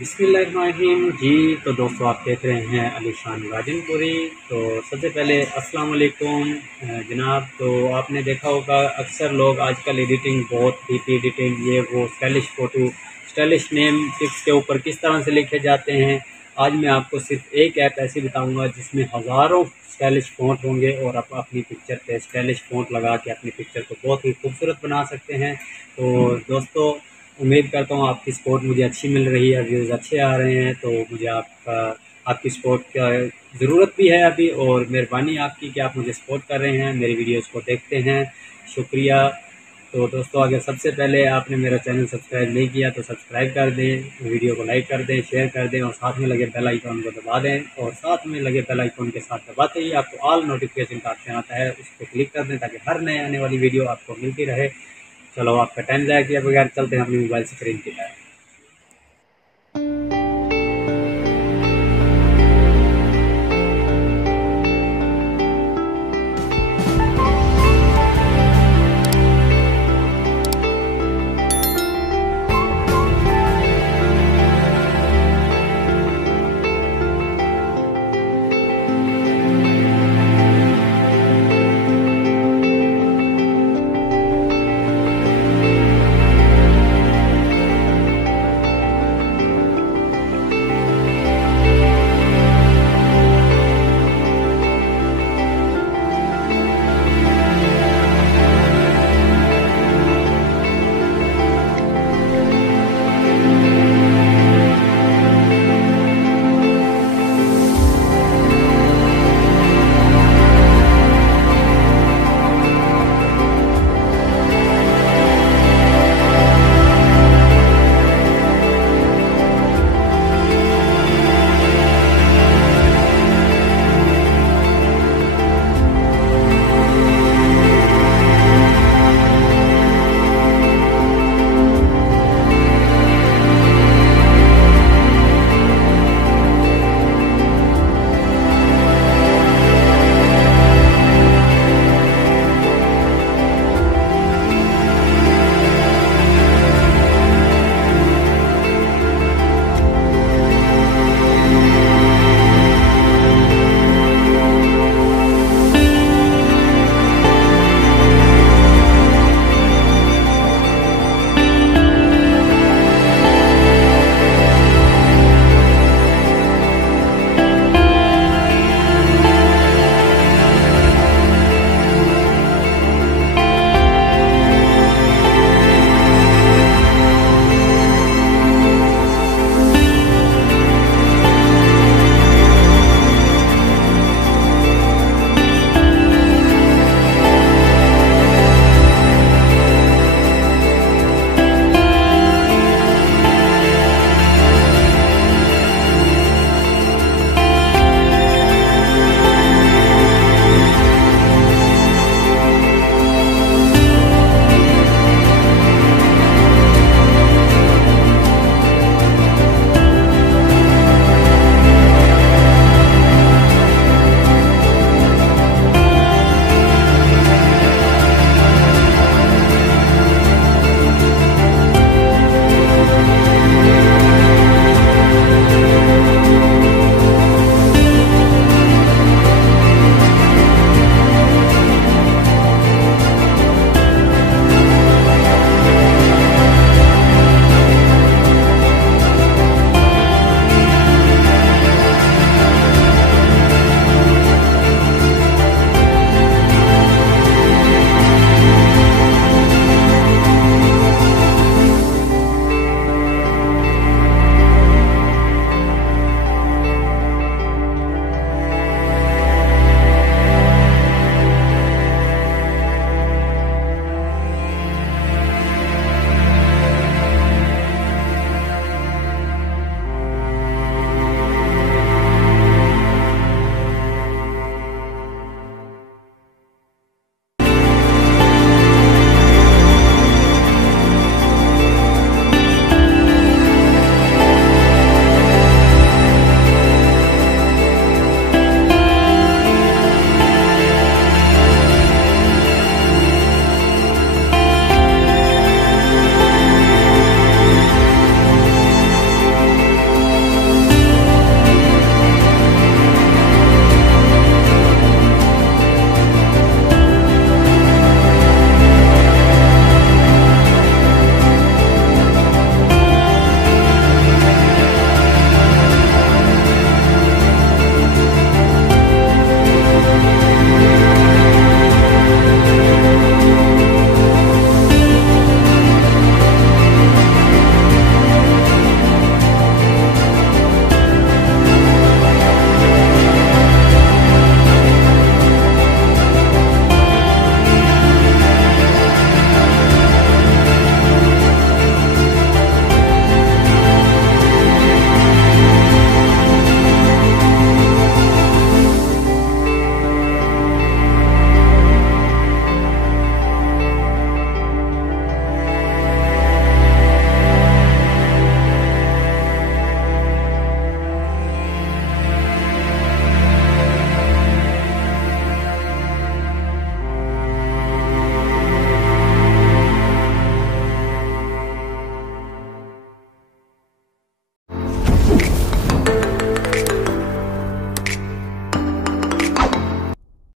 बिस्मिल्लाहिर्रहमानिर्रहीम जी। तो दोस्तों, आप देख रहे हैं अलीशान गाजनपुरी। तो सबसे पहले अस्सलाम वालेकुम जनाब। तो आपने देखा होगा अक्सर लोग आजकल एडिटिंग, बहुत डीपी एडिटिंग, ये वो stylish photo, stylish name pics के ऊपर किस तरह से लिखे जाते हैं। आज मैं आपको सिर्फ एक ऐप ऐसी बताऊंगा जिसमें हज़ारों स्टाइलिश फ़ॉन्ट होंगे और आप अपनी पिक्चर पे स्टाइलिश फ़ॉन्ट लगा के अपनी पिक्चर को बहुत ही खूबसूरत बना सकते हैं। तो दोस्तों, उम्मीद करता हूँ आपकी सपोर्ट मुझे अच्छी मिल रही है, व्यूज़ अच्छे आ रहे हैं। तो मुझे आपकी सपोर्ट का ज़रूरत भी है अभी, और मेहरबानी आपकी कि आप मुझे सपोर्ट कर रहे हैं, मेरी वीडियोस को देखते हैं, शुक्रिया। तो दोस्तों, अगर सबसे पहले आपने मेरा चैनल सब्सक्राइब नहीं किया तो सब्सक्राइब कर दें, वीडियो को लाइक कर दें, शेयर कर दें, और साथ में लगे बेल आइकन को दबा दें। और साथ में लगे बेल आइकन के साथ दबाते ही आपको ऑल नोटिफिकेशन का ऑप्शन आता है, उस पर क्लिक कर दें ताकि हर नए आने वाली वीडियो आपको मिलती रहे। चलो, आपका टाइम ज़ाया किया बगैर चलते हैं अपनी मोबाइल स्क्रीन की तरफ।